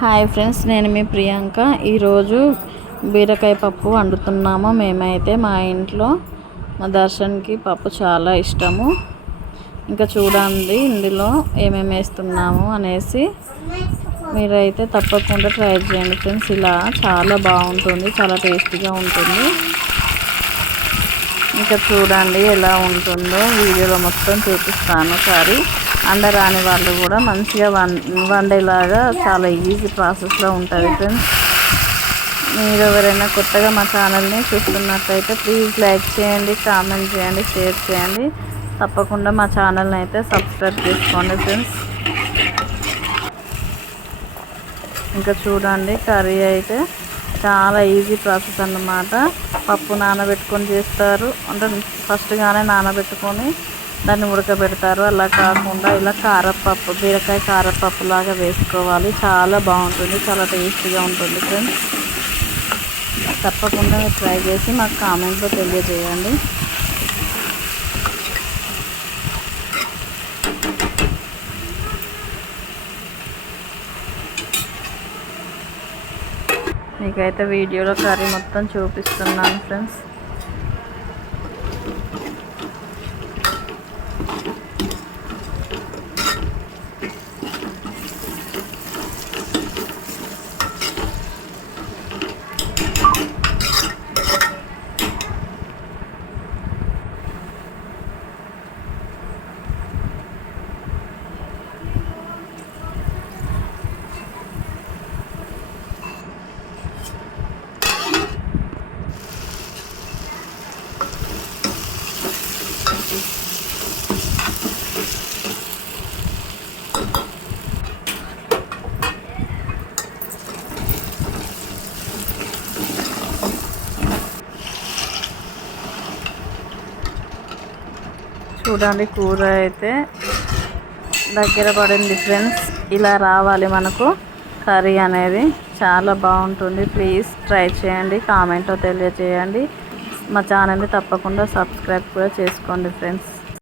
Hi friends, నేను మీ ప్రియాంక. ఈరోజు బీరకాయ పప్పు వండుతున్నాము. మేమైతే మా ఇంట్లో మా దర్శన్కి పప్పు చాలా ఇష్టము. ఇంకా చూడండి ఇందులో ఏమేమి వేస్తున్నాము అనేసి. మీరైతే తప్పకుండా ట్రై చేయండి ఫ్రెండ్స్. ఇలా చాలా బాగుంటుంది, చాలా టేస్టీగా ఉంటుంది. ఇంకా చూడండి ఎలా ఉంటుందో వీడియోలో మొత్తం చూపిస్తాను. కర్రీ రాని వాళ్ళు కూడా మంచిగా వండేలాగా చాలా ఈజీ ప్రాసెస్లో ఉంటుంది ఫ్రెండ్స్. మీరు ఎవరైనా కొత్తగా మా ఛానల్ని చూస్తున్నట్లయితే ప్లీజ్ లైక్ చేయండి, కామెంట్ చేయండి, షేర్ చేయండి. తప్పకుండా మా ఛానల్ని అయితే సబ్స్క్రైబ్ చేసుకోండి ఫ్రెండ్స్. ఇంకా చూడండి కర్రీ అయితే చాలా ఈజీ ప్రాసెస్ అన్నమాట. పప్పు నానబెట్టుకొని చేస్తారు, అంటే ఫస్ట్గానే నానబెట్టుకొని దాన్ని ఉడకబెడతారు. అలా కాకుండా ఇలా కారపప్పు, బీరకాయ కారపప్పు లాగా వేసుకోవాలి. చాలా బాగుంటుంది, చాలా టేస్టీగా ఉంటుంది ఫ్రెండ్స్. తప్పకుండా మీరు ట్రై చేసి మాకు కామెంట్లో తెలియజేయండి. మీకైతే వీడియోలో కర్రీ మొత్తం చూపిస్తున్నాను ఫ్రెండ్స్. చూడండి కూర అయితే దగ్గర పడింది ఫ్రెండ్స్. ఇలా రావాలి మనకు కర్రీ అనేది. చాలా బాగుంటుంది. ప్లీజ్ ట్రై చేయండి, కామెంట్లో తెలియజేయండి. మా ఛానల్ని తప్పకుండా సబ్స్క్రైబ్ కూడా చేసుకోండి ఫ్రెండ్స్.